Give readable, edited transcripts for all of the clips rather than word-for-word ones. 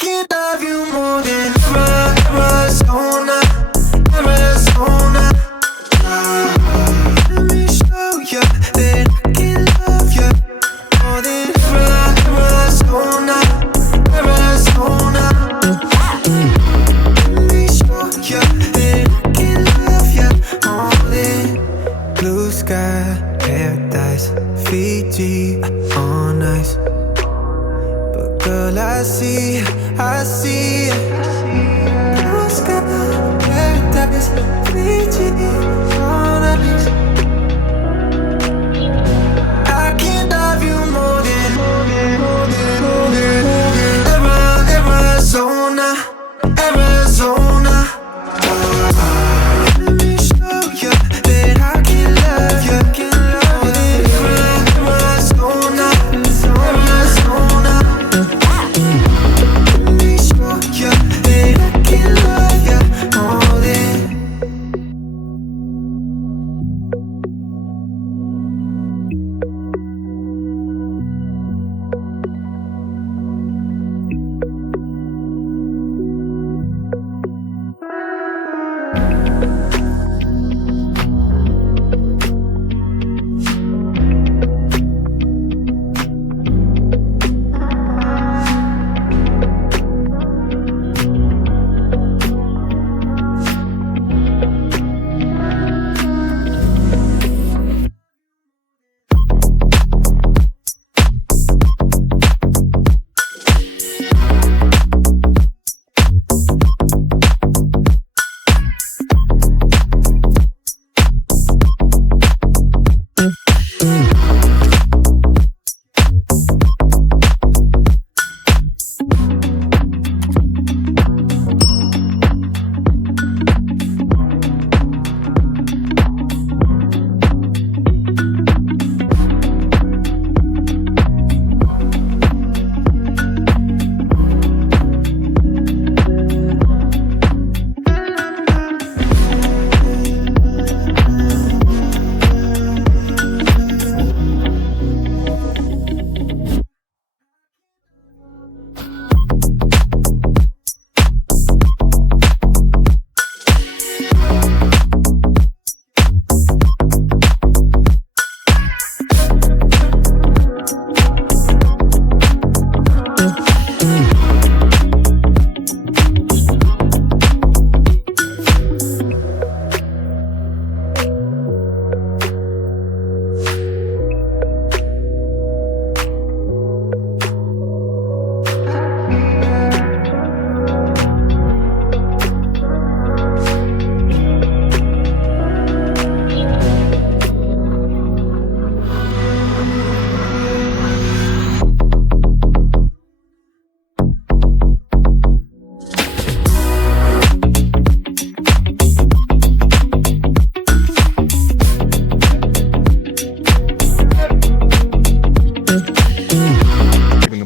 can't love you more than Arizona, Arizona. Let me show you that I can love you more than Arizona, Arizona. Let me show you that I can love you more than blue sky, paradise, Fiji on ice. But girl, I see blue sky, paradise, Fiji on ice. I can't love you more than Arizona, Arizona. Let me show you that I can love you more than Arizona, Arizona. Let me show you that I can love you more than.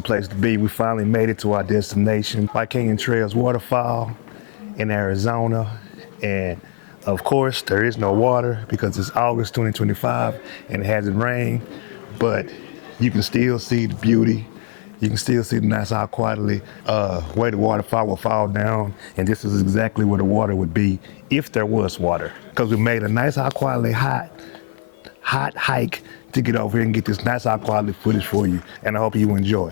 Place to be. We finally made it to our destination, White Canyon Trails Waterfall in Arizona. And of course, there is no water because it's August 2025 and it hasn't rained, but you can still see the beauty. You can still see the nice how quietly where the waterfall will fall down. And this is exactly where the water would be if there was water. Because we made a nice high quality hot hike to get over here and get this nice high quality footage for you. And I hope you enjoy.